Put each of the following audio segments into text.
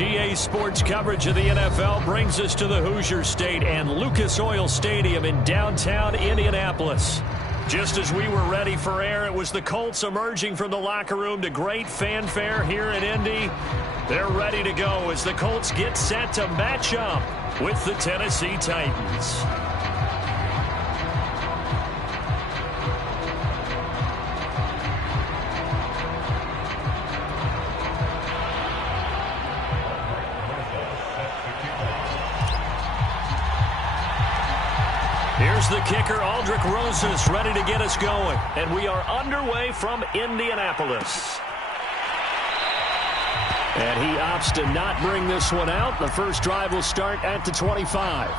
EA Sports coverage of the NFL brings us to the Hoosier State and Lucas Oil Stadium in downtown Indianapolis. Just as we were ready for air, it was the Colts emerging from the locker room to great fanfare here in Indy. They're ready to go as the Colts get set to match up with the Tennessee Titans. Here's the kicker, Aldrick Rosas, ready to get us going. And we are underway from Indianapolis. And he opts to not bring this one out. The first drive will start at the 25.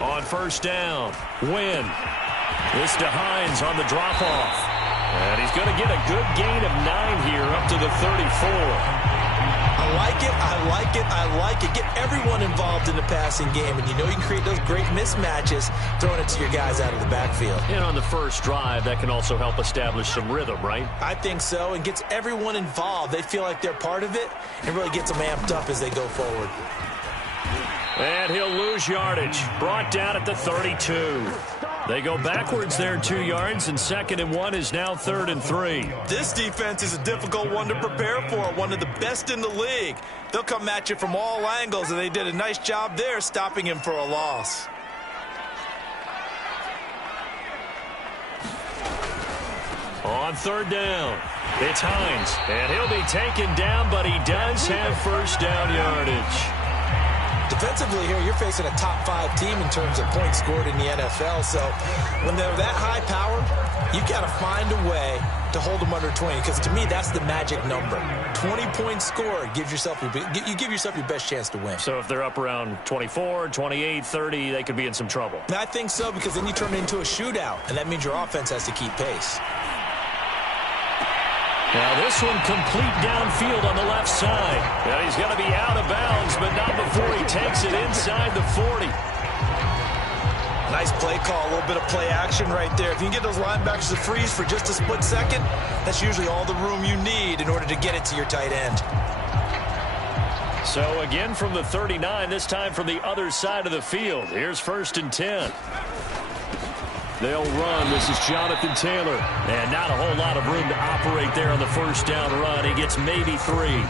On first down, Wynn. This to Hines on the drop-off. And he's going to get a good gain of 9 here up to the 34. I like it, I like it, I like it. Get everyone involved in the passing game, and you know you can create those great mismatches throwing it to your guys out of the backfield. And on the first drive, that can also help establish some rhythm, right? I think so, and gets everyone involved. They feel like they're part of it, and really gets them amped up as they go forward. And he'll lose yardage. Brought down at the 32. They go backwards there 2 yards, and 2nd and 1 is now 3rd and 3. This defense is a difficult one to prepare for, one of the best in the league. They'll come at you from all angles, and they did a nice job there stopping him for a loss. On 3rd down, it's Hines, and he'll be taken down, but he does have first down yardage. Defensively here, you're facing a top 5 team in terms of points scored in the NFL. So when they're that high power, you got to find a way to hold them under 20. Because to me, that's the magic number. 20 points scored gives yourself you give yourself your best chance to win. So if they're up around 24, 28, 30, they could be in some trouble. I think so, because then you turn it into a shootout, and that means your offense has to keep pace. Now this one complete downfield on the left side. And he's going to be out of bounds, but not before he takes it inside the 40. Nice play call, a little bit of play action right there. If you can get those linebackers to freeze for just a split second, that's usually all the room you need in order to get it to your tight end. So again from the 39, this time from the other side of the field. Here's 1st and 10. They'll run. This is Jonathan Taylor. And not a whole lot of room to operate there on the first down run. He gets maybe 3.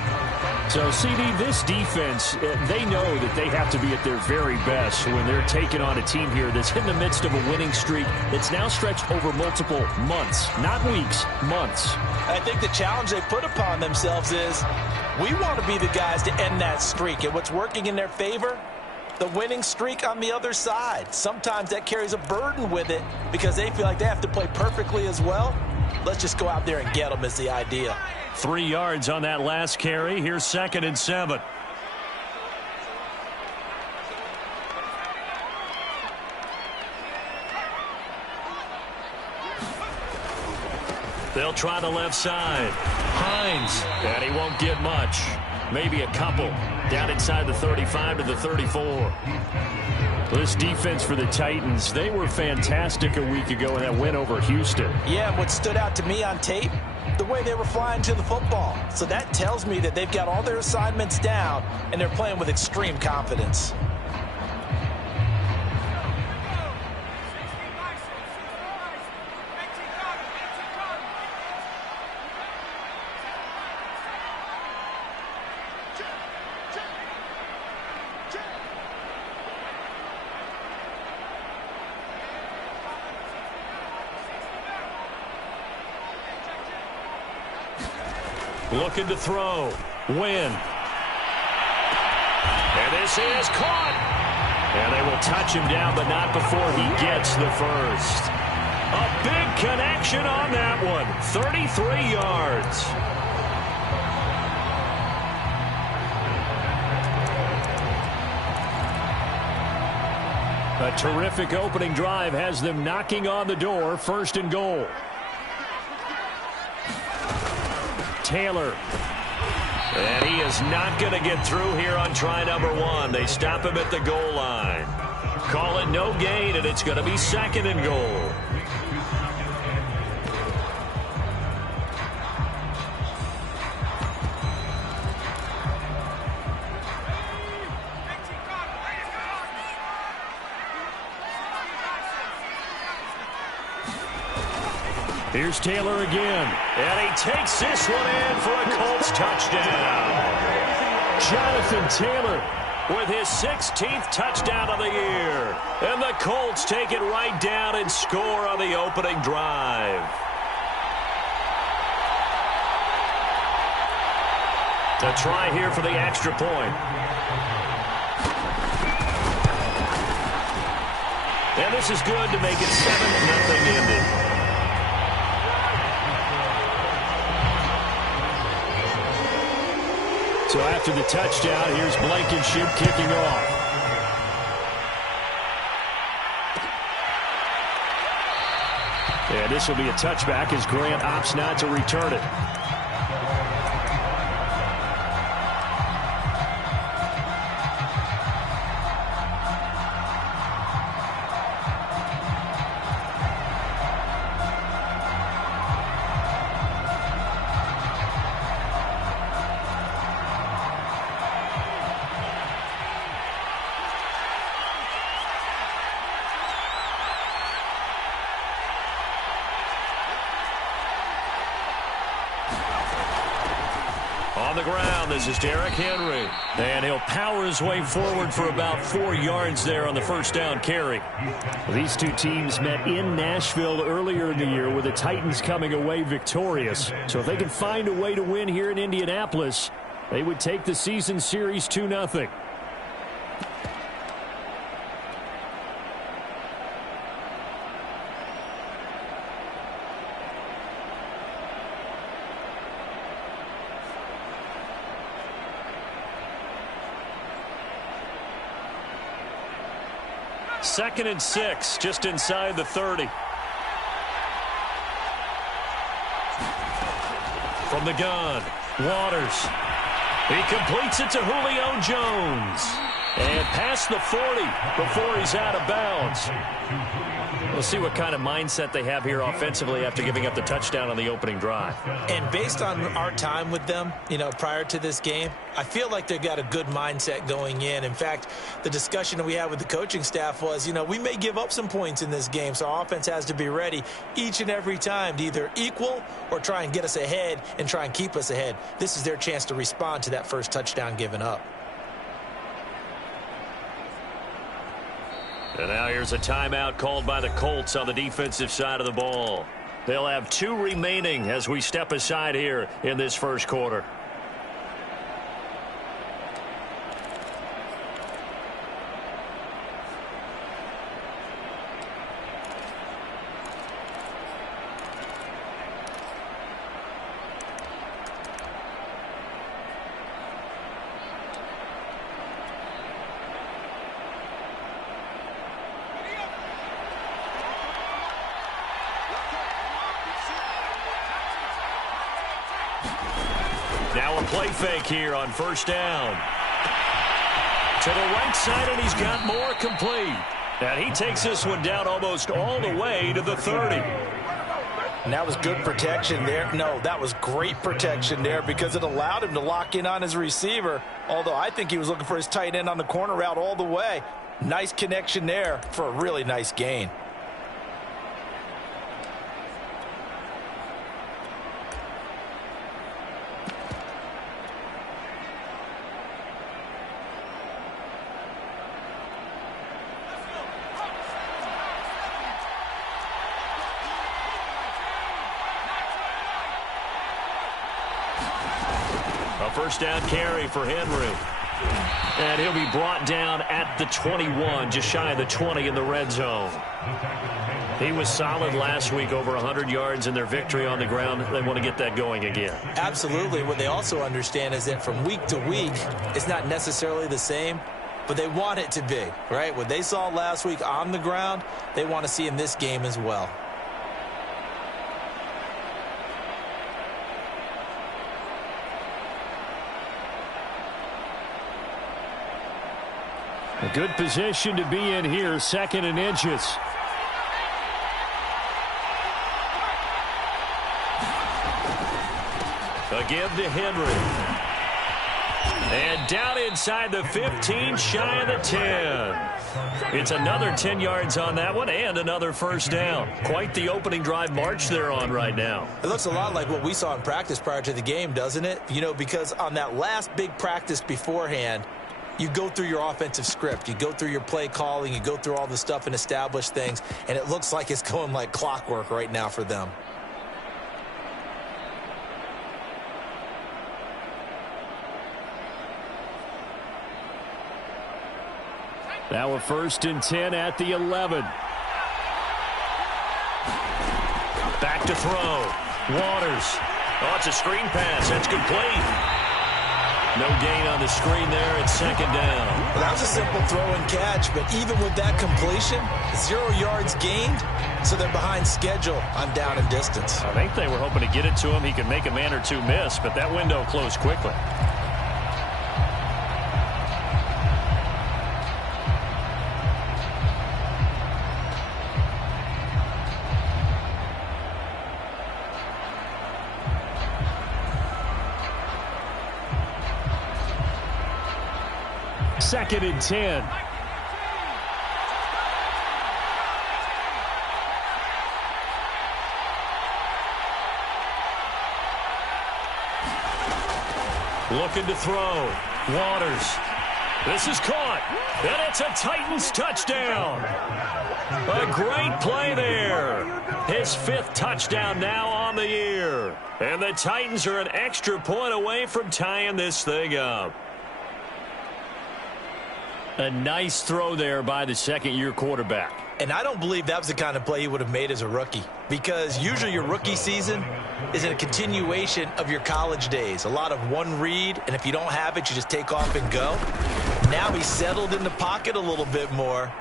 So, CD, this defense, they know that they have to be at their very best when they're taking on a team here that's in the midst of a winning streak that's now stretched over multiple months. Not weeks, months. I think the challenge they put upon themselves is we want to be the guys to end that streak. And what's working in their favor? The winning streak on the other side. Sometimes that carries a burden with it because they feel like they have to play perfectly as well. Let's just go out there and get them is the idea. 3 yards on that last carry. Here's 2nd and 7. They'll try the left side. Hines, and he won't get much. Maybe a couple. Down inside the 35 to the 34. This defense for the Titans, they were fantastic a week ago in that win over Houston. Yeah, what stood out to me on tape, the way they were flying to the football. So that tells me that they've got all their assignments down, and they're playing with extreme confidence. Looking to throw. Win. And this is caught. And they will touch him down, but not before he gets the first. A big connection on that one. 33 yards. A terrific opening drive has them knocking on the door. 1st and goal. Taylor. And he is not going to get through here on try number 1. They stop him at the goal line. Call it no gain, and it's going to be 2nd and goal. Here's Taylor again. And he takes this one in for a Colts touchdown. Jonathan Taylor with his 16th touchdown of the year. And the Colts take it right down and score on the opening drive. A try here for the extra point. And this is good to make it 7-0 ended. So after the touchdown, here's Blankenship kicking off. And this will be a touchback as Grant opts not to return it. On the ground, this is Derrick Henry. And he'll power his way forward for about 4 yards there on the first down carry. These two teams met in Nashville earlier in the year with the Titans coming away victorious. So if they can find a way to win here in Indianapolis, they would take the season series 2-0. Second and 6, just inside the 30. From the gun, Waters. He completes it to Julio Jones. And past the 40 before he's out of bounds. We'll see what kind of mindset they have here offensively after giving up the touchdown on the opening drive. And based on our time with them, prior to this game, I feel like they've got a good mindset going in. In fact, the discussion that we had with the coaching staff was, we may give up some points in this game, so our offense has to be ready each and every time to either equal or try and get us ahead and try and keep us ahead. This is their chance to respond to that first touchdown given up. And now here's a timeout called by the Colts on the defensive side of the ball. They'll have 2 remaining as we step aside here in this first quarter. Now a play fake here on first down. To the right side, and he's got more complete. And he takes this one down almost all the way to the 30. And that was good protection there. No, that was great protection there because it allowed him to lock in on his receiver. Although I think he was looking for his tight end on the corner route all the way. Nice connection there for a really nice gain. First down carry for Henry. And he'll be brought down at the 21, just shy of the 20 in the red zone. He was solid last week, over 100 yards in their victory on the ground. They want to get that going again. Absolutely. What they also understand is that from week to week, it's not necessarily the same, but they want it to be, right? What they saw last week on the ground, they want to see in this game as well. A good position to be in here, 2nd and inches. A give to Henry. And down inside the 15, shy of the 10. It's another 10 yards on that one and another first down. Quite the opening drive march they're on right now. It looks a lot like what we saw in practice prior to the game, doesn't it? You know, because on that last big practice beforehand, you go through your offensive script. You go through your play calling. You go through all the stuff and establish things. And it looks like it's going like clockwork right now for them. Now a 1st and 10 at the 11. Back to throw. Waters. Oh, it's a screen pass. That's complete. No gain on the screen there. It's 2nd down. Well, that was a simple throw and catch, but even with that completion, 0 yards gained, so they're behind schedule on down and distance. I think they were hoping to get it to him. He could make a man or two miss, but that window closed quickly. Second and 10. Looking to throw. Waters. This is caught. And it's a Titans touchdown. A great play there. His 5th touchdown now on the year. And the Titans are an extra point away from tying this thing up. A nice throw there by the 2nd-year quarterback. And I don't believe that was the kind of play he would have made as a rookie, because usually your rookie season is in a continuation of your college days. A lot of one read, and if you don't have it, you just take off and go. Now he's settled in the pocket a little bit more,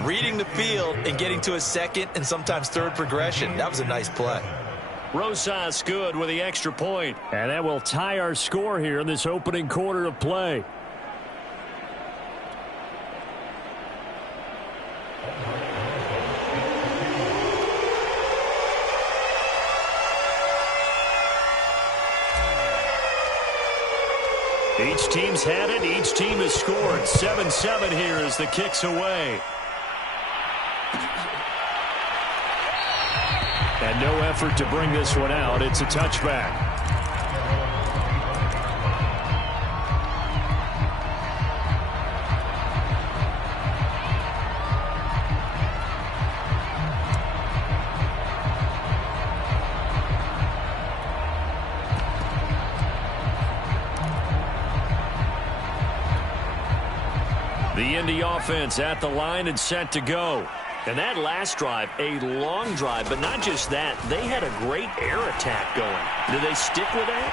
reading the field and getting to his 2nd and sometimes 3rd progression. That was a nice play. Rosas good with the extra point. And that will tie our score here in this opening quarter of play. Each team's had it. Each team has scored. 7-7 here as the kick's away. And no effort to bring this one out. It's a touchback. The Indy offense at the line and set to go. And that last drive, a long drive, but not just that. They had a great air attack going. Do they stick with that?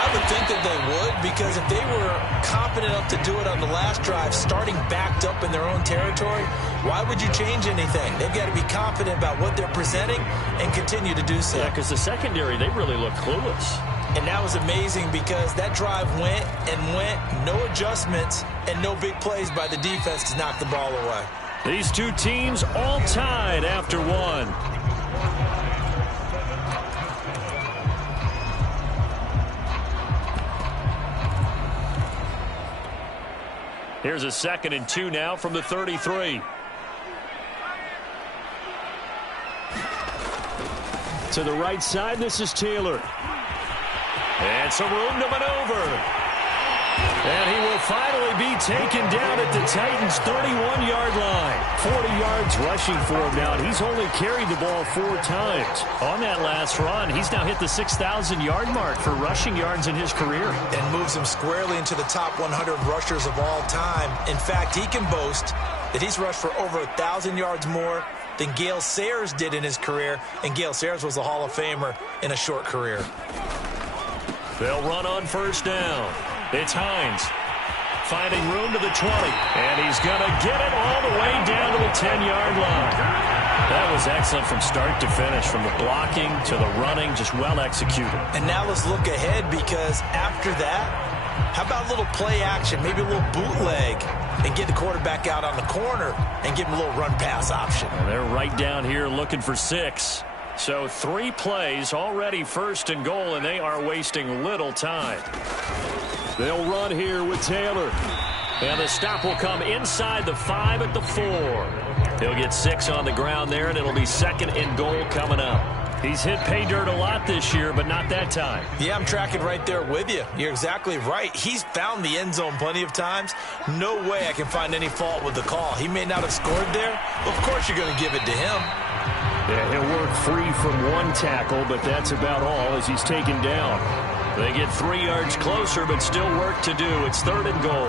I would think that they would, because if they were confident enough to do it on the last drive, starting backed up in their own territory, why would you change anything? They've got to be confident about what they're presenting and continue to do so. Yeah, because the secondary, they really look clueless. And that was amazing, because that drive went and went, no adjustments and no big plays by the defense to knock the ball away. These two teams all tied after one. Here's a 2nd and 2 now from the 33. To the right side, this is Taylor. And some room to maneuver. And he will finally be taken down at the Titans' 31-yard line. 40 yards rushing for him now, and he's only carried the ball 4 times. On that last run, he's now hit the 6,000-yard mark for rushing yards in his career. And moves him squarely into the top 100 rushers of all time. In fact, he can boast that he's rushed for over 1,000 yards more than Gale Sayers did in his career, and Gale Sayers was a Hall of Famer in a short career. They'll run on first down. It's Hines finding room to the 20, and he's going to get it all the way down to the 10-yard line. That was excellent from start to finish, from the blocking to the running, just well executed. And now let's look ahead, because after that, how about a little play action, maybe a little bootleg, and get the quarterback out on the corner and give him a little run-pass option. And they're right down here looking for 6. So 3 plays, already first and goal, and they are wasting little time. They'll run here with Taylor. And the stop will come inside the 5 at the 4. He'll get 6 on the ground there, and it'll be second and goal coming up. He's hit pay dirt a lot this year, but not that time. Yeah, I'm tracking right there with you. You're exactly right. He's found the end zone plenty of times. No way I can find any fault with the call. He may not have scored there, but of course you're going to give it to him. Yeah, he'll work free from one tackle, but that's about all as he's taken down. They get 3 yards closer, but still work to do. It's third and goal.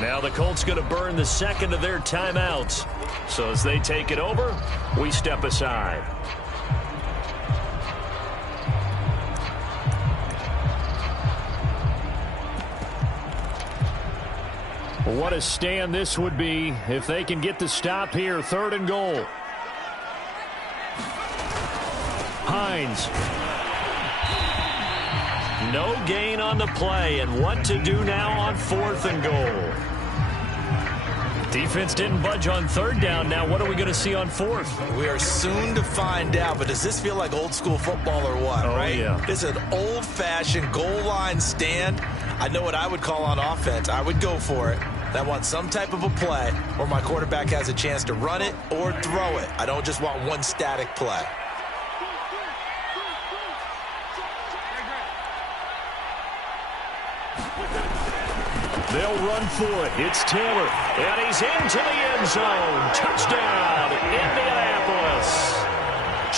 Now the Colts going to burn the second of their timeouts. So as they take it over, we step aside. What a stand this would be if they can get the stop here. Third and goal. Hines. No gain on the play, and what to do now on fourth and goal. Defense didn't budge on third down. Now what are we going to see on fourth? We are soon to find out, but does this feel like old school football or what, right? Yeah. This is an old-fashioned goal line stand. I know what I would call on offense. I would go for it. I want some type of a play where my quarterback has a chance to run it or throw it. I don't just want one static play. They'll run for it. It's Taylor. And he's into the end zone. Touchdown, Indianapolis.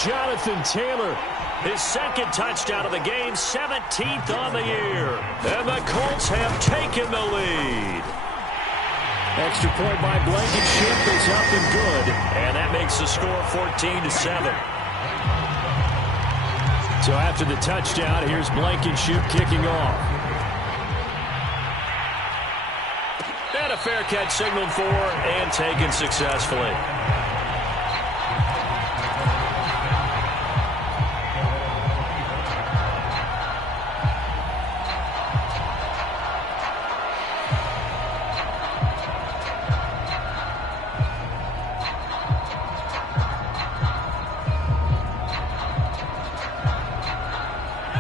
Jonathan Taylor, his second touchdown of the game, 17th on the year. And the Colts have taken the lead. Extra point by Blankenship is up and good. And that makes the score 14-7. So after the touchdown, here's Blankenship kicking off. And a fair catch signaled for and taken successfully.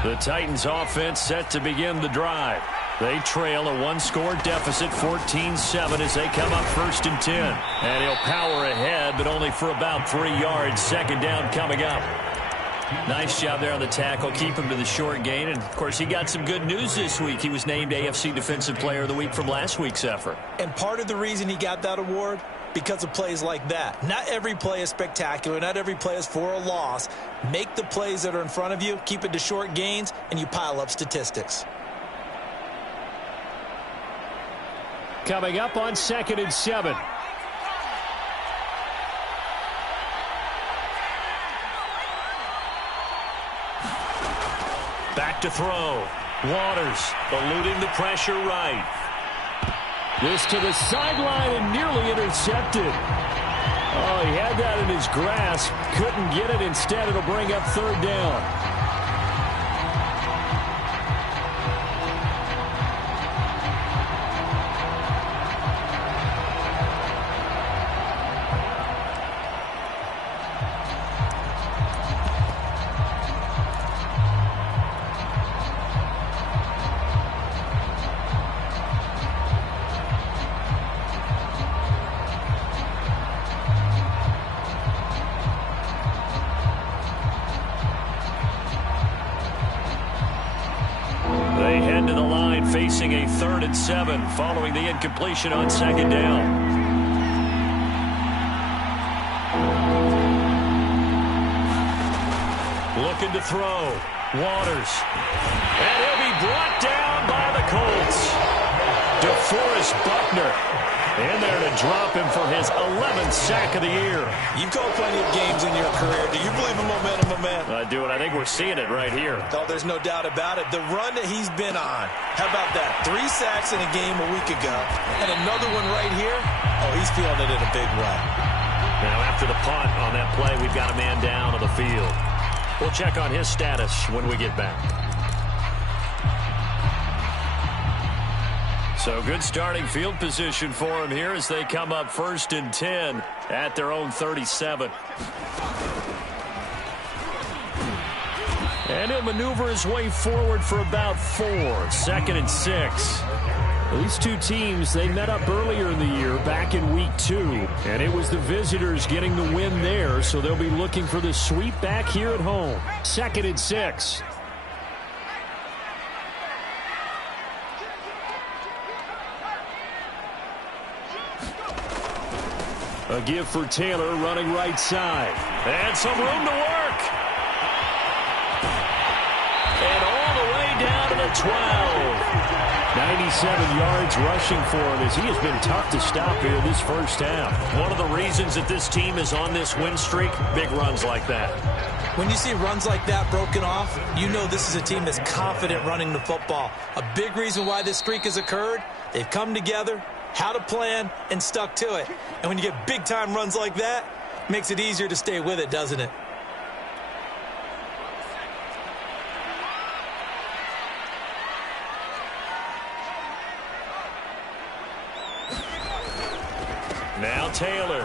The Titans offense set to begin the drive. They trail a one-score deficit, 14-7, as they come up first and 10. And he'll power ahead, but only for about 3 yards. Second down coming up. Nice job there on the tackle. Keep him to the short gain. And, of course, he got some good news this week. He was named AFC Defensive Player of the Week from last week's effort. And part of the reason he got that award, because of plays like that. Not every play is spectacular. Not every play is for a loss. Make the plays that are in front of you, keep it to short gains, and you pile up statistics. Coming up on 2nd and 7. Back to throw. Waters eluding the pressure right. This to the sideline and nearly intercepted. Oh, he had that in his grasp. Couldn't get it. Instead, it'll bring up third down. facing a 3rd and 7 following the incompletion on 2nd down. Looking to throw. Waters. And he'll be brought down by the Colts. DeForest Buckner in there to drop him for his 11th sack of the year. You've called plenty of games in your career. Do you believe in momentum? I do, and I think we're seeing it right here. Oh, there's no doubt about it. The run that he's been on. How about that? 3 sacks in a game a week ago. And another one right here. Oh, he's feeling it in a big way. Now, after the punt on that play, we've got a man down on the field. We'll check on his status when we get back. So good starting field position for him here as they come up 1st and 10 at their own 37. And he'll maneuver his way forward for about 4. 2nd and 6. These two teams, they met up earlier in the year back in week 2. And it was the visitors getting the win there, so they'll be looking for the sweep back here at home. 2nd and 6. A give for Taylor running right side. And some room to work. And all the way down to the 12. 97 yards rushing for him as he has been tough to stop here this first half. One of the reasons that this team is on this win streak, big runs like that. When you see runs like that broken off, you know this is a team that's confident running the football. A big reason why this streak has occurred, they've come together, had a plan, and stuck to it. And when you get big-time runs like that, it makes it easier to stay with it, doesn't it? Now Taylor.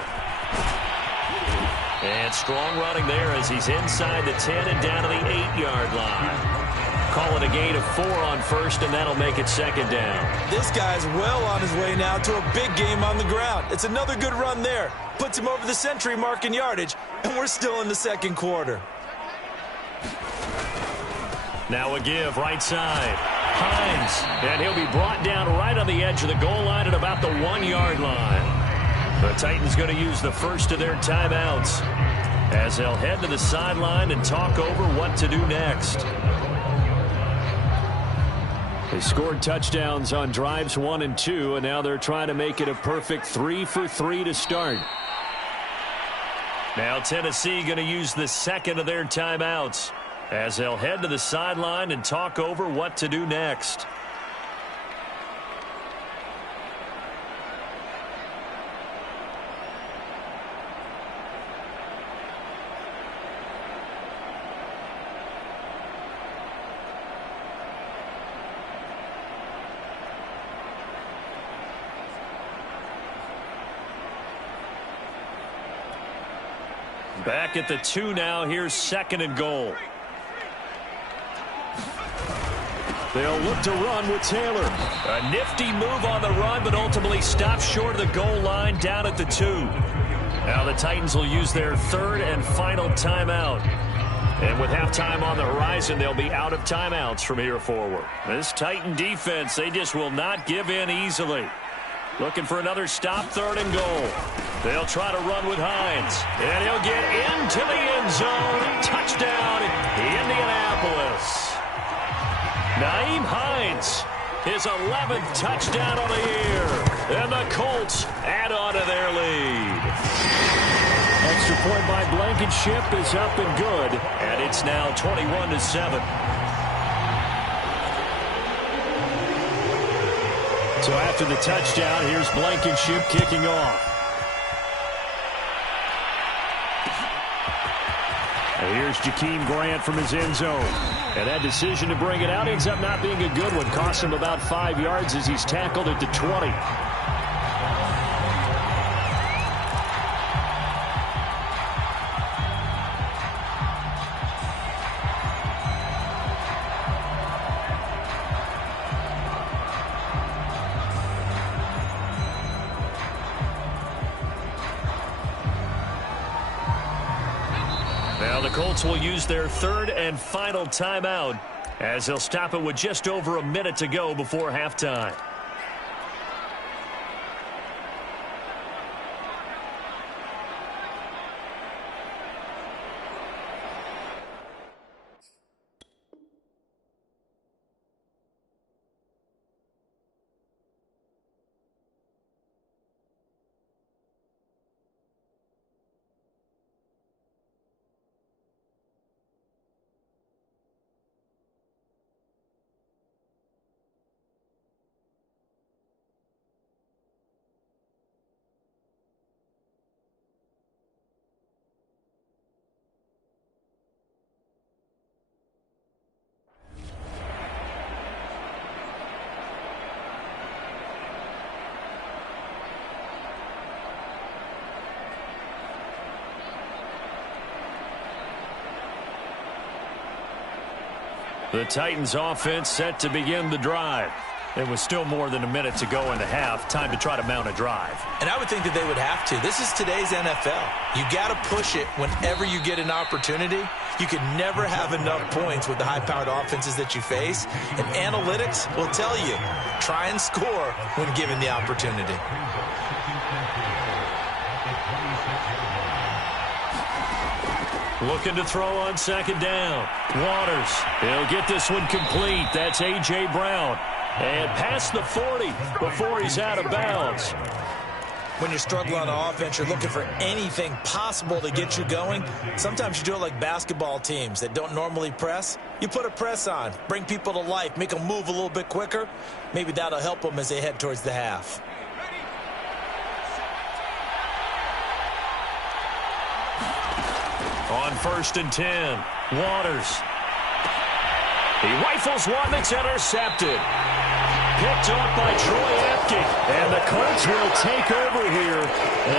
And strong running there as he's inside the 10 and down to the 8-yard line. Call it a gain of 4 on 1st, and that'll make it 2nd down. This guy's well on his way now to a big game on the ground. It's another good run there. Puts him over the century mark in yardage, and we're still in the 2nd quarter. Now a give right side. Hines, and he'll be brought down right on the edge of the goal line at about the 1-yard line. The Titans going to use the first of their timeouts as they'll head to the sideline and talk over what to do next. They scored touchdowns on drives 1 and 2, and now they're trying to make it a perfect 3 for 3 to start. Now Tennessee going to use the second of their timeouts as they'll head to the sideline and talk over what to do next. Back at the 2 now. Here's 2nd and goal. They'll look to run with Taylor. A nifty move on the run, but ultimately stops short of the goal line down at the 2. Now the Titans will use their 3rd and final timeout. And with halftime on the horizon, they'll be out of timeouts from here forward. This Titan defense, they just will not give in easily. Looking for another stop, 3rd and goal. They'll try to run with Hines. And he'll get into the end zone. Touchdown, Indianapolis. Nyheim Hines, his 11th touchdown of the year. And the Colts add on to their lead. Extra point by Blankenship is up and good. And it's now 21-7. So after the touchdown, here's Blankenship kicking off. And here's Jakeem Grant from his end zone. And that decision to bring it out ends up not being a good one. Costs him about 5 yards as he's tackled at the 20. Now the Colts will use their 3rd and final timeout as he'll stop it with just over a minute to go before halftime. The Titans offense set to begin the drive. It was still more than a minute to go in the half. Time to try to mount a drive. And I would think that they would have to. This is today's NFL. You got to push it whenever you get an opportunity. You could never have enough points with the high-powered offenses that you face. And analytics will tell you, try and score when given the opportunity. Looking to throw on second down. Waters. He'll get this one complete. That's A.J. Brown. And past the 40 before he's out of bounds. When you're struggling on offense, you're looking for anything possible to get you going. Sometimes you do it like basketball teams that don't normally press. You put a press on, bring people to life, make them move a little bit quicker. Maybe that'll help them as they head towards the half. On 1st and 10, Waters. He rifles one that's intercepted. Picked off by Troy Apke. And the Colts will take over here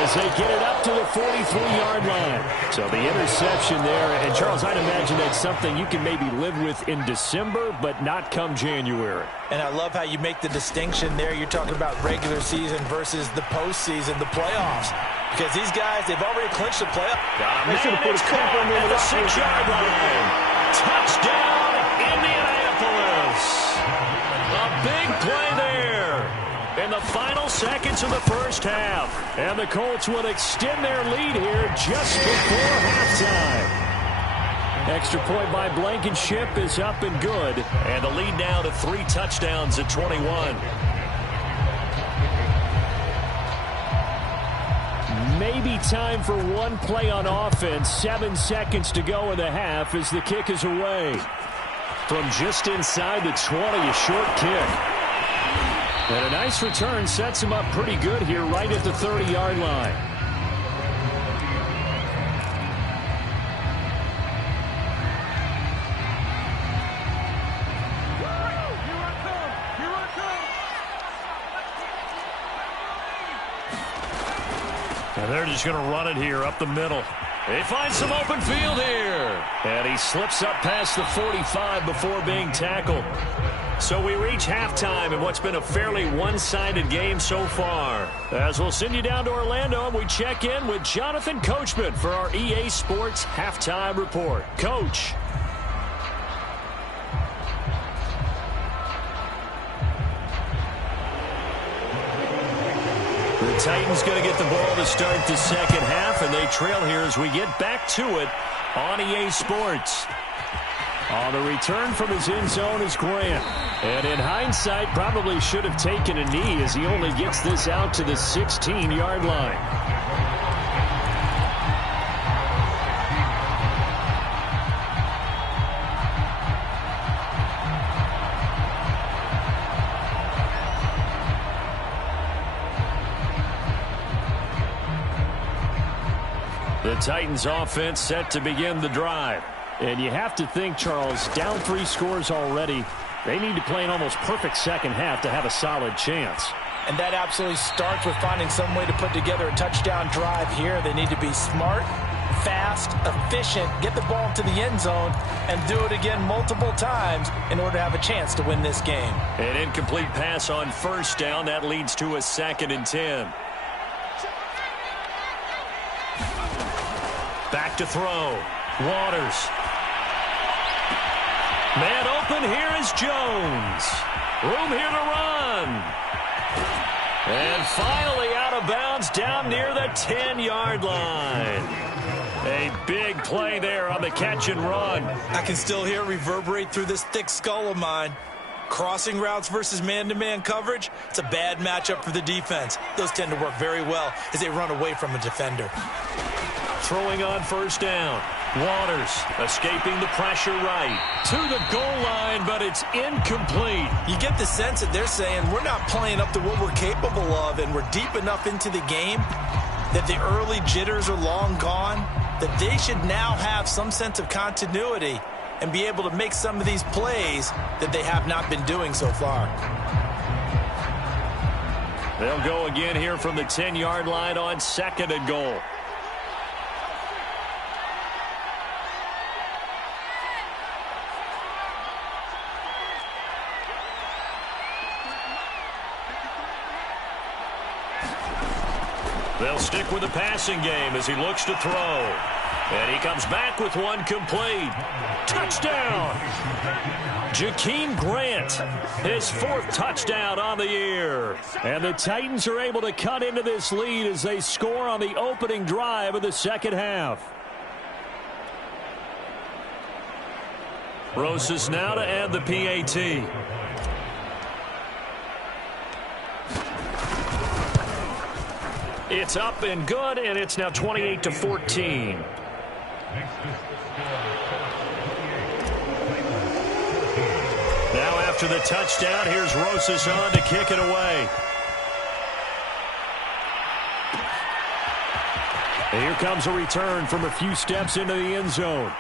as they get it up to the 43-yard line. So the interception there. And, Charles, I'd imagine that's something you can maybe live with in December, but not come January. And I love how you make the distinction there. You're talking about regular season versus the postseason, the playoffs. Because these guys, they've already clinched the playoff. They should have put a cap on them at the 6-yard line. Touchdown, Indianapolis. A big play there in the final seconds of the first half. And the Colts will extend their lead here just before halftime. Extra point by Blankenship is up and good. And the lead now to 3 touchdowns at 21. Maybe time for one play on offense. 7 seconds to go in the half as the kick is away. From just inside the 20, a short kick. And a nice return sets him up pretty good here right at the 30-yard line. And they're just going to run it here up the middle. They find some open field here. And he slips up past the 45 before being tackled. So we reach halftime in what's been a fairly one-sided game so far. As we'll send you down to Orlando, and we check in with Jonathan Coachman for our EA Sports Halftime Report. Coach. The Titans going to get the ball to start the second half, and they trail here as we get back to it on EA Sports. On the return from his end zone is Grant. And in hindsight, probably should have taken a knee as he only gets this out to the 16-yard line. The Titans offense set to begin the drive. And you have to think, Charles, down 3 scores already. They need to play an almost perfect second half to have a solid chance. And that absolutely starts with finding some way to put together a touchdown drive here. They need to be smart, fast, efficient, get the ball to the end zone, and do it again multiple times in order to have a chance to win this game. An incomplete pass on first down. That leads to a 2nd and 10. Back to throw. Waters. Man open, here is Jones. Room here to run. And finally out of bounds down near the 10-yard line. A big play there on the catch and run. I can still hear it reverberate through this thick skull of mine. Crossing routes versus man-to-man coverage, it's a bad matchup for the defense. Those tend to work very well as they run away from a defender. Throwing on first down. Waters escaping the pressure right to the goal line, but it's incomplete. You get the sense that they're saying we're not playing up to what we're capable of, and we're deep enough into the game that the early jitters are long gone, that they should now have some sense of continuity and be able to make some of these plays that they have not been doing so far. They'll go again here from the 10-yard line on second and goal. They'll stick with the passing game as he looks to throw. And he comes back with one complete. Touchdown! Jakeem Grant, his fourth touchdown on the year. And the Titans are able to cut into this lead as they score on the opening drive of the second half. Rosas now to add the PAT. It's up and good, and it's now 28-14. Now after the touchdown, here's Rosas on to kick it away. And here comes a return from a few steps into the end zone.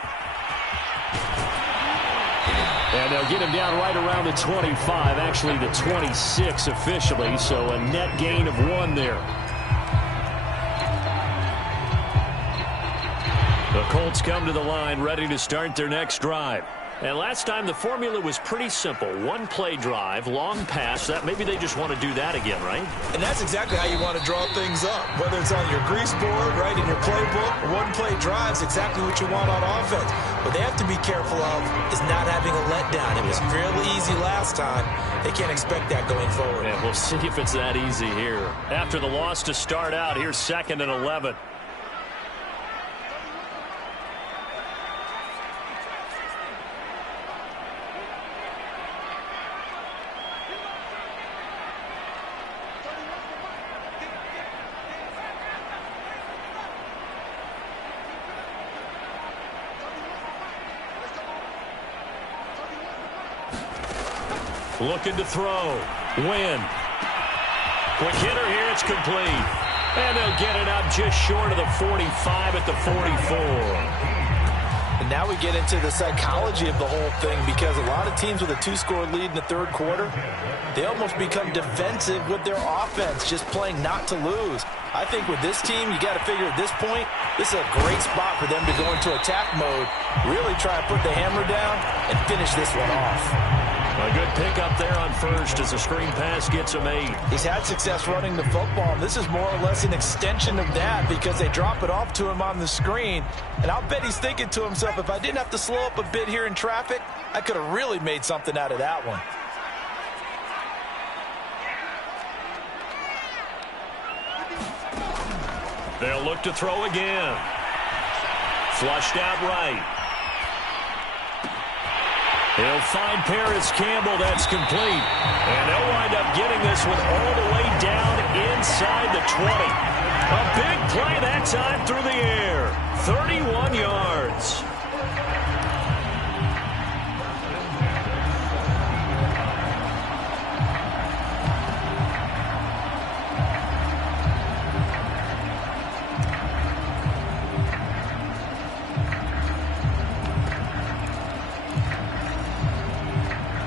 And they'll get him down right around the 25, actually the 26 officially, so a net gain of 1 there. The Colts come to the line ready to start their next drive. And last time the formula was pretty simple. One-play drive, long pass. That maybe they just want to do that again, right? And that's exactly how you want to draw things up. Whether it's on your grease board, right, in your playbook, one-play drives exactly what you want on offense. What they have to be careful of is not having a letdown. It was fairly easy last time. They can't expect that going forward. And we'll see if it's that easy here. After the loss to start out, here's 2nd and 11. Looking to throw. Win. Quick hitter here. It's complete. And they'll get it up just short of the 45 at the 44. And now we get into the psychology of the whole thing, because a lot of teams with a 2-score lead in the third quarter, they almost become defensive with their offense, just playing not to lose. I think with this team, you got to figure at this point, this is a great spot for them to go into attack mode, really try to put the hammer down and finish this one off. A good pickup there on first as the screen pass gets him 8. He's had success running the football. This is more or less an extension of that, because they drop it off to him on the screen. And I'll bet he's thinking to himself, if I didn't have to slow up a bit here in traffic, I could have really made something out of that one. They'll look to throw again. Flushed out right. He'll find Paris Campbell. That's complete. And they'll wind up getting this one all the way down inside the 20. A big play that time through the air. 31 yards.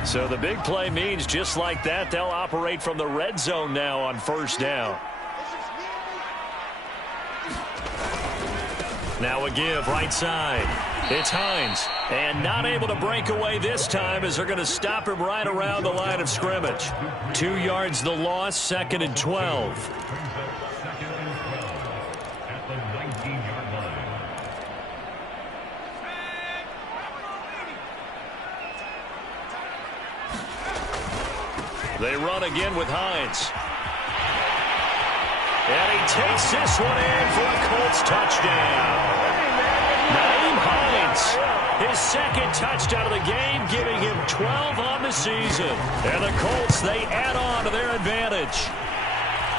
So the big play means just like that, they'll operate from the red zone now on first down. Now a give right side. It's Hines. And not able to break away this time as they're going to stop him right around the line of scrimmage. 2 yards the loss, 2nd and 12. They run again with Hines. And he takes this one in for a Colts touchdown. Naeem Hines, his second touchdown of the game, giving him 12 on the season. And the Colts, they add on to their advantage.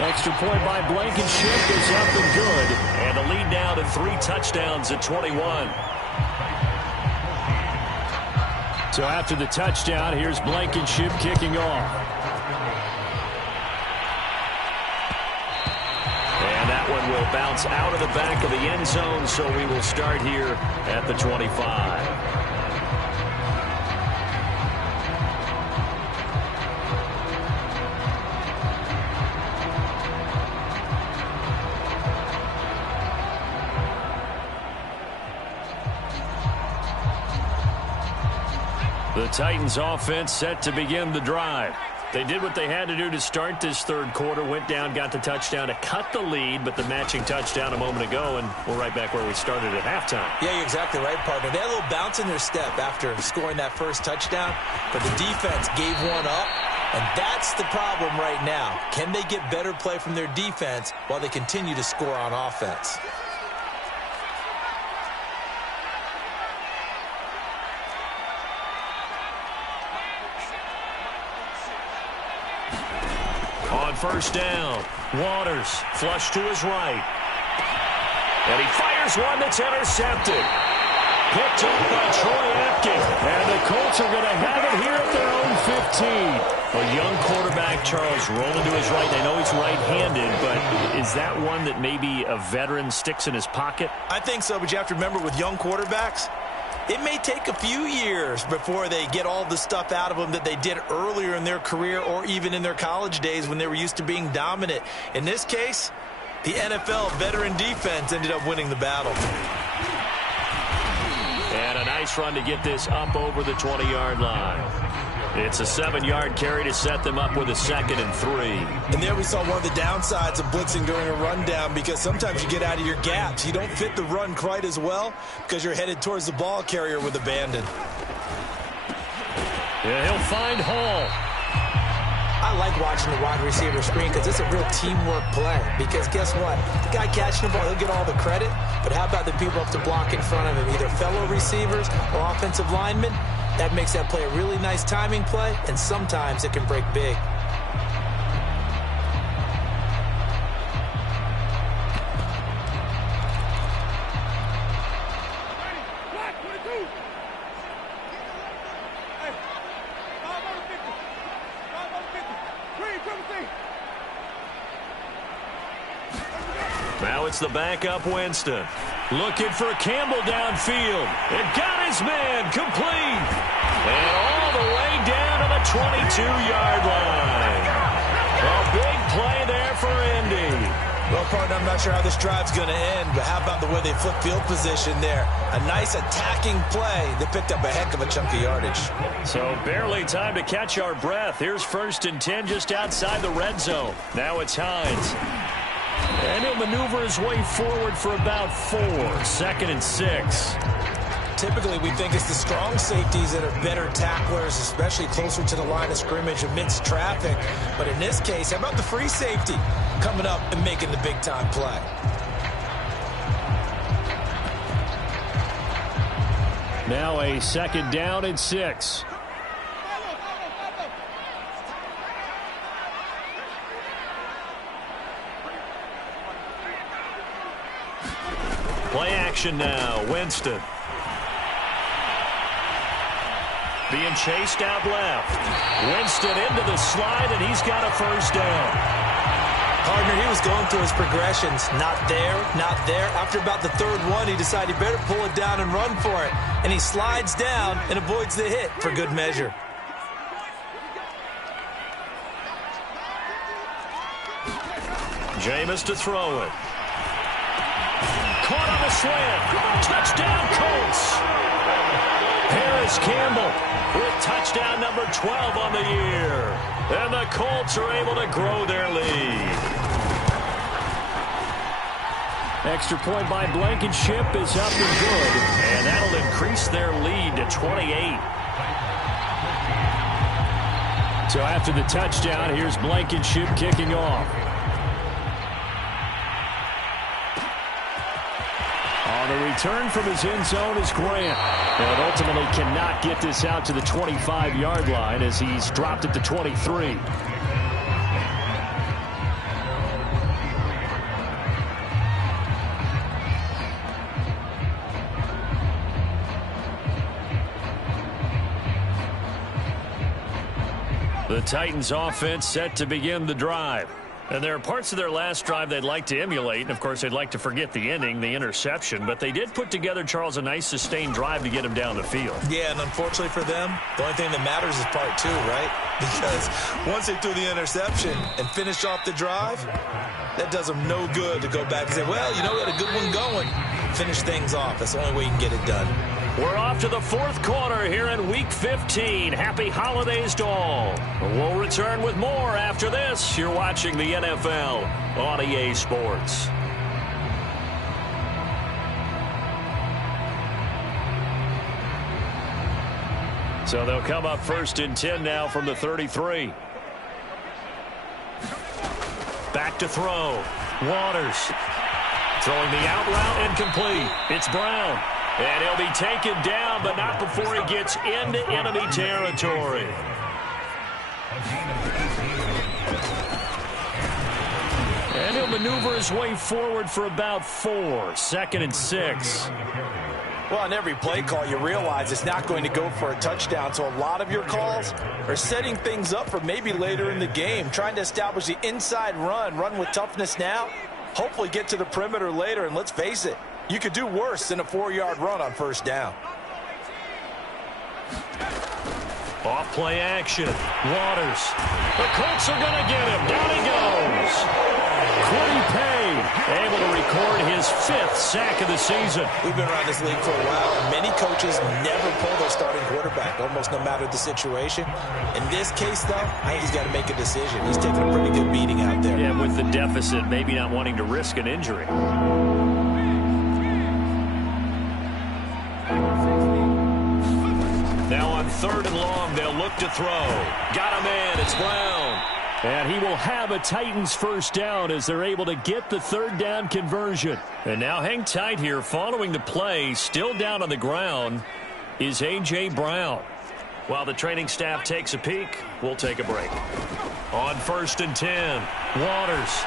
Extra point by Blankenship is up and good. And the lead now to 3 touchdowns at 21. So after the touchdown, here's Blankenship kicking off. And that one will bounce out of the back of the end zone, so we will start here at the 25. The Titans offense set to begin the drive. They did what they had to do to start this third quarter, went down, got the touchdown to cut the lead, but the matching touchdown a moment ago, and we're right back where we started at halftime. Yeah, you're exactly right, partner. They had a little bounce in their step after scoring that first touchdown, but the defense gave one up, and that's the problem right now. Can they get better play from their defense while they continue to score on offense? On first down, Waters flush to his right. And he fires one that's intercepted. Picked up by Troy Apke. And the Colts are going to have it here at their own 15. A young quarterback, Charles, rolling to his right. I know he's right-handed, but is that one that maybe a veteran sticks in his pocket? I think so, but you have to remember with young quarterbacks, it may take a few years before they get all the stuff out of them that they did earlier in their career or even in their college days when they were used to being dominant. In this case, the NFL veteran defense ended up winning the battle. And a nice run to get this up over the 20-yard line. It's a 7-yard carry to set them up with a 2nd and 3. And there we saw one of the downsides of blitzing during a rundown, because sometimes you get out of your gaps. You don't fit the run quite as well because you're headed towards the ball carrier with abandon. Yeah, he'll find Hall. I like watching the wide receiver screen because it's a real teamwork play. Because guess what? The guy catching the ball, he'll get all the credit. But how about the people up to block in front of him, either fellow receivers or offensive linemen? That makes that play a really nice timing play, and sometimes it can break big. Now it's the backup Winston. Looking for Campbell downfield. It got his man complete. And all the way down to the 22-yard line. A big play there for Indy. Well, partner, I'm not sure how this drive's going to end, but how about the way they flip field position there? A nice attacking play. They picked up a heck of a chunk of yardage. So barely time to catch our breath. Here's 1st and 10 just outside the red zone. Now it's Hines. And he'll maneuver his way forward for about 4. 2nd and 6. Typically, we think it's the strong safeties that are better tacklers, especially closer to the line of scrimmage amidst traffic. But in this case, how about the free safety coming up and making the big-time play? Now a 2nd down and 6. Play action now. Winston. Being chased out left. Winston into the slide, and he's got a 1st down. Partner, he was going through his progressions. Not there, not there. After about the 3rd one, he decided he better pull it down and run for it. And he slides down and avoids the hit for good measure. Jameis to throw it. Caught on the slant. Touchdown, Colts. Harris Campbell with touchdown number 12 on the year. And the Colts are able to grow their lead. Extra point by Blankenship is up and good. And that'll increase their lead to 28. So after the touchdown, here's Blankenship kicking off. On the return from his end zone is Grant. And ultimately cannot get this out to the 25-yard line as he's dropped it to 23. The Titans offense set to begin the drive. And there are parts of their last drive they'd like to emulate. And, of course, they'd like to forget the ending, the interception. But they did put together, Charles, a nice sustained drive to get him down the field. Yeah, and unfortunately for them, the only thing that matters is part two, right? Because once they threw the interception and finished off the drive, that does them no good to go back and say, well, you know, we had a good one going. Finish things off. That's the only way you can get it done. We're off to the fourth quarter here in Week 15. Happy holidays to all. We'll return with more after this. You're watching the NFL on EA Sports. So they'll come up 1st and 10 now from the 33. Back to throw. Waters. Throwing the out route incomplete. It's Brown. And he'll be taken down, but not before he gets into enemy territory. And he'll maneuver his way forward for about 4. 2nd and 6. Well, on every play call, you realize it's not going to go for a touchdown. So a lot of your calls are setting things up for maybe later in the game, trying to establish the inside run with toughness now, hopefully get to the perimeter later. And let's face it, you could do worse than a 4-yard run on 1st down. Off play action. Waters. The Colts are going to get him. Down he goes. Quiddy Pay able to record his 5th sack of the season. We've been around this league for a while, and many coaches never pull their starting quarterback, almost no matter the situation. In this case, though, I think he's got to make a decision. He's taking a pretty good beating out there. Yeah, with the deficit, maybe not wanting to risk an injury. Now on 3rd and long, they'll look to throw. Got him in. It's Brown. And he will have a Titans 1st down as they're able to get the 3rd down conversion. And now hang tight here. Following the play, still down on the ground, is A.J. Brown. While the training staff takes a peek, we'll take a break. On 1st and 10, Waters.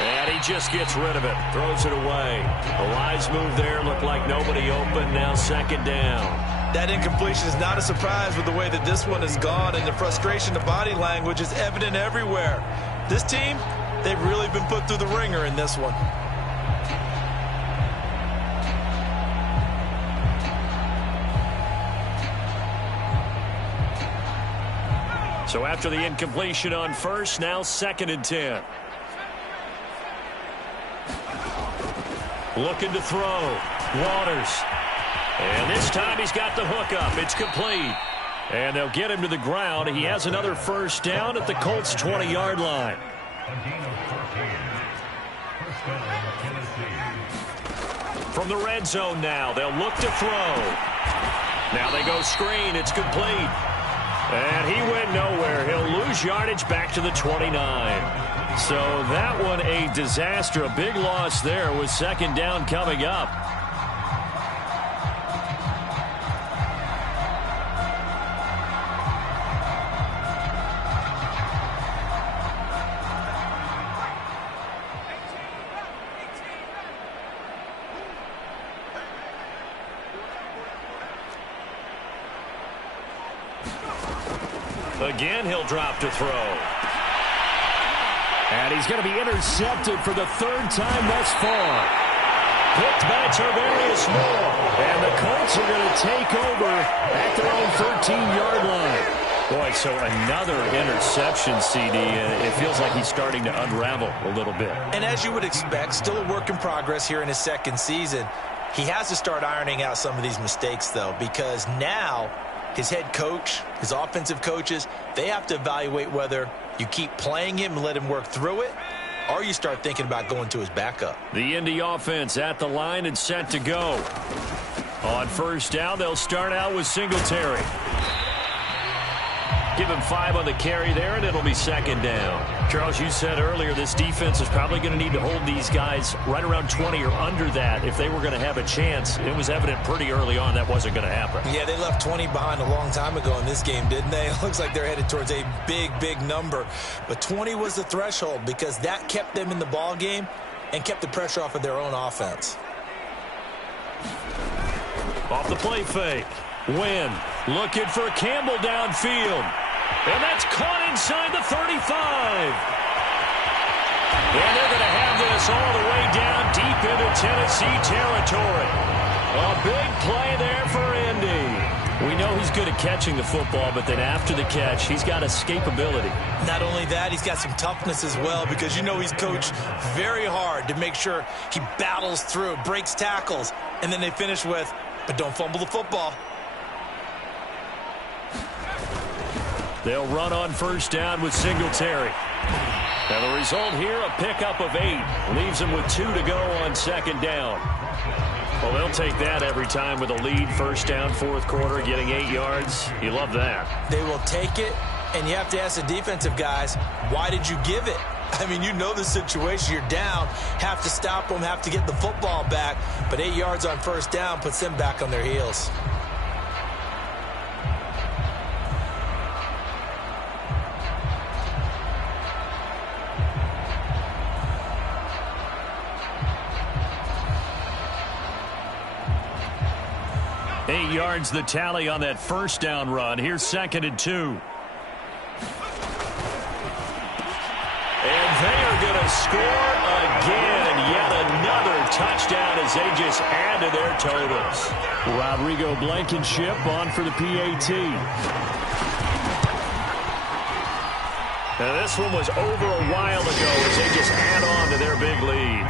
And he just gets rid of it. Throws it away. A wise move there. Looked like nobody open. Now 2nd down. That incompletion is not a surprise with the way that this one has gone, and the frustration, the body language is evident everywhere. This team, they've really been put through the ringer in this one. So after the incompletion on 1st, now 2nd and 10. Looking to throw. Waters. And this time he's got the hook up. It's complete. And they'll get him to the ground. He has another 1st down at the Colts' 20-yard line. From the red zone now, they'll look to throw. Now they go screen. It's complete. And he went nowhere. He'll lose yardage back to the 29. So that one a disaster. A big loss there with 2nd down coming up. Again, he'll drop to throw. And he's going to be intercepted for the 3rd time thus far. Picked by Tarvarius Moore. And the Colts are going to take over at their own 13-yard line. Boy, so another interception, CD. It feels like he's starting to unravel a little bit. And as you would expect, still a work in progress here in his 2nd season. He has to start ironing out some of these mistakes, though, because now his head coach, his offensive coaches, they have to evaluate whether you keep playing him and let him work through it, or you start thinking about going to his backup. The Indy offense at the line and set to go. On 1st down, they'll start out with Singletary. Give him 5 on the carry there, and it'll be second down. Charles, you said earlier this defense is probably going to need to hold these guys right around 20 or under that if they were going to have a chance. It was evident pretty early on that wasn't going to happen. Yeah, they left 20 behind a long time ago in this game, didn't they? It looks like they're headed towards a big, big number. But 20 was the threshold because that kept them in the ball game and kept the pressure off of their own offense. Off the play fake. Wynn looking for Campbell downfield. And that's caught inside the 35. And they're going to have this all the way down deep into Tennessee territory. A big play there for Indy. We know he's good at catching the football, but then after the catch, he's got escapability. Not only that, he's got some toughness as well because you know he's coached very hard to make sure he battles through, breaks tackles, and then they finish with, but don't fumble the football. They'll run on first down with Singletary. And the result here, a pickup of 8. Leaves them with 2 to go on second down. Well, they'll take that every time with a lead. First down, fourth quarter, getting 8 yards. You love that. They will take it, and you have to ask the defensive guys, why did you give it? I mean, you know the situation. You're down, have to stop them, have to get the football back. But 8 yards on first down puts them back on their heels. Eight yards the tally on that first down run. Here's second and 2. And they are going to score again. Yet another touchdown as they just add to their totals. Rodrigo Blankenship on for the PAT. Now this one was over a while ago as they just add on to their big lead.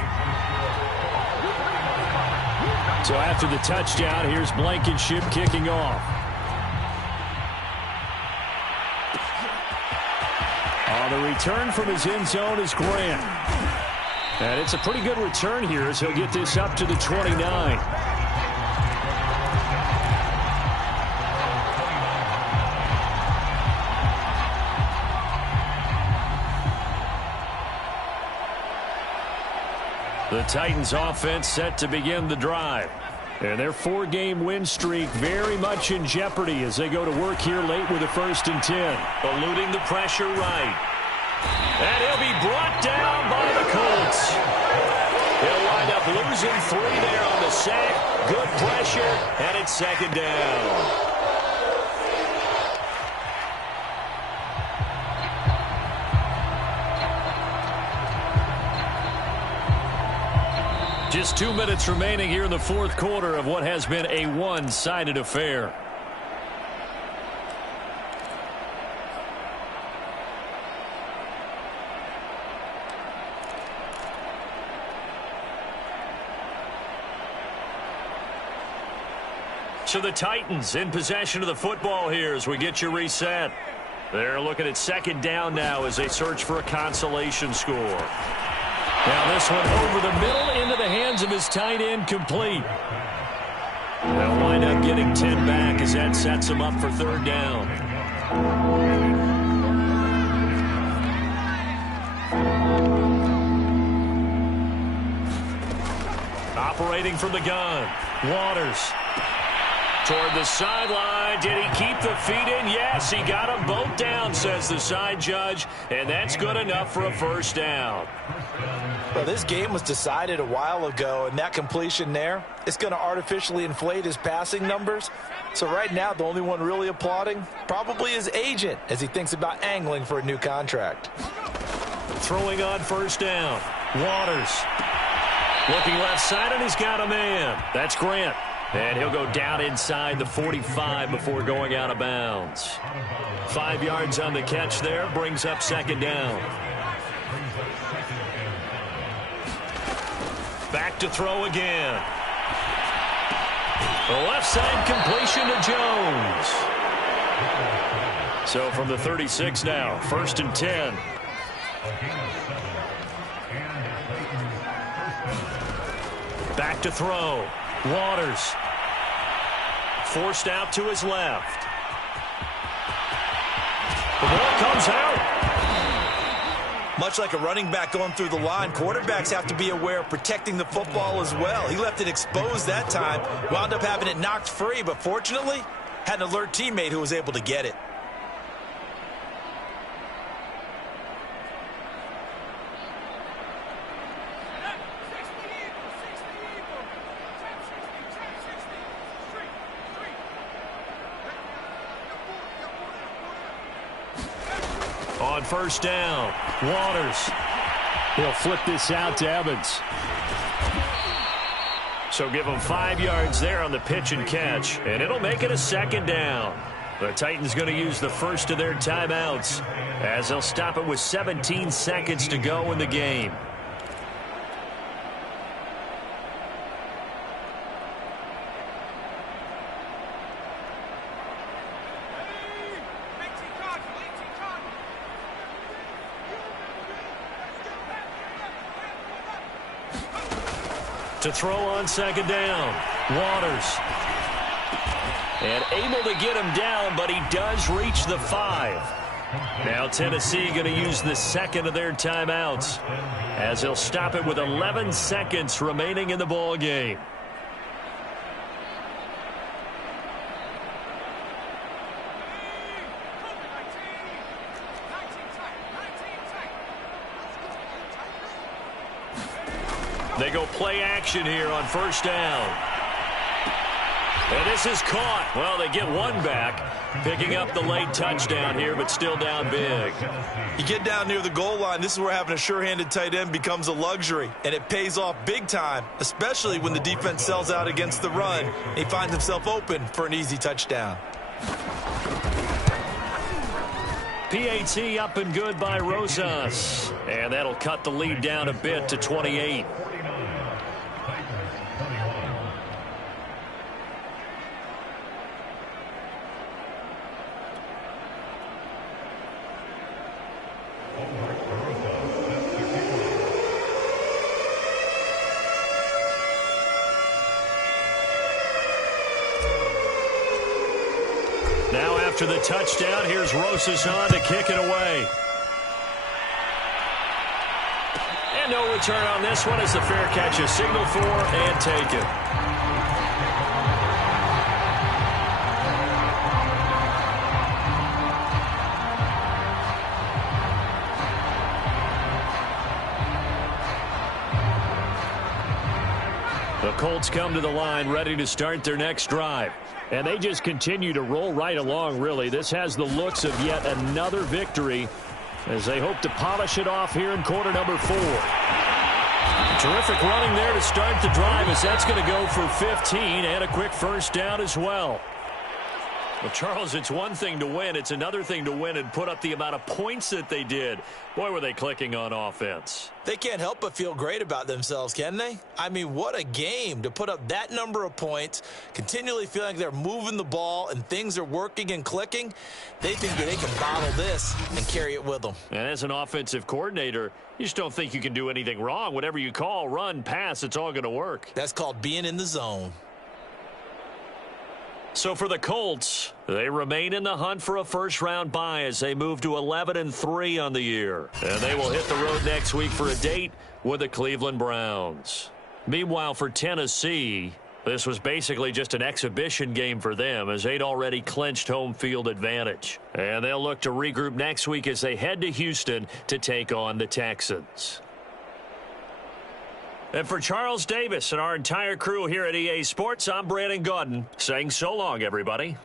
So after the touchdown, here's Blankenship kicking off. On the return from his end zone is Grant. And it's a pretty good return here as he'll get this up to the 29. The Titans offense set to begin the drive. And their 4-game win streak very much in jeopardy as they go to work here late with a 1st and 10. Eluding the pressure right. And he'll be brought down by the Colts. He'll wind up losing 3 there on the sack. Good pressure, and it's second down. Just 2 minutes remaining here in the fourth quarter of what has been a one-sided affair. So the Titans in possession of the football here as we get you reset. They're looking at second down now as they search for a consolation score. Now this one over the middle into the hands of his tight end, complete. They'll wind up getting 10 back as that sets him up for third down. Operating from the gun, Waters. Toward the sideline. Did he keep the feet in? Yes, he got them both down, says the side judge, and that's good enough for a first down. Well, this game was decided a while ago, and that completion there is going to artificially inflate his passing numbers. So right now, the only one really applauding probably his agent as he thinks about angling for a new contract. Throwing on first down. Waters. Looking left side, and he's got a man. That's Grant. And he'll go down inside the 45 before going out of bounds. 5 yards on the catch there, brings up second down. Back to throw again. The left side completion to Jones. So from the 36 now, 1st and 10. Back to throw. Waters. Forced out to his left. comes out. Much like a running back going through the line, quarterbacks have to be aware of protecting the football as well. He left it exposed that time, wound up having it knocked free, but fortunately, had an alert teammate who was able to get it. On first down, Waters. He'll flip this out to Evans. So give him 5 yards there on the pitch and catch, and it'll make it a second down. The Titans going to use the first of their timeouts as they'll stop it with 17 seconds to go in the game. To throw on second down, Waters. And able to get him down, but he does reach the 5. Now Tennessee going to use the second of their timeouts as they'll stop it with 11 seconds remaining in the ball game. They go play action here on first down. And this is caught. Well, they get one back, picking up the late touchdown here, but still down big. You get down near the goal line, this is where having a sure-handed tight end becomes a luxury, and it pays off big time, especially when the defense sells out against the run. He finds himself open for an easy touchdown. PAT up and good by Rosas. And that'll cut the lead down a bit to 28. Now after the touchdown, here's Rosas on to kick it away. And no return on this one as the fair catch is signaled for and taken. The Colts come to the line ready to start their next drive. And they just continue to roll right along, really. This has the looks of yet another victory as they hope to polish it off here in quarter number 4. Terrific running there to start the drive as that's going to go for 15 and a quick first down as well. Well, Charles, it's one thing to win. It's another thing to win and put up the amount of points that they did. Boy, were they clicking on offense. They can't help but feel great about themselves, can they? I mean, what a game to put up that number of points, continually feeling like they're moving the ball and things are working and clicking. They think that they can bottle this and carry it with them. And as an offensive coordinator, you just don't think you can do anything wrong. Whatever you call, run, pass, it's all going to work. That's called being in the zone. So for the Colts, they remain in the hunt for a first-round bye as they move to 11-3 on the year. And they will hit the road next week for a date with the Cleveland Browns. Meanwhile, for Tennessee, this was basically just an exhibition game for them as they'd already clinched home field advantage. And they'll look to regroup next week as they head to Houston to take on the Texans. And for Charles Davis and our entire crew here at EA Sports, I'm Brandon Gaudin saying so long, everybody.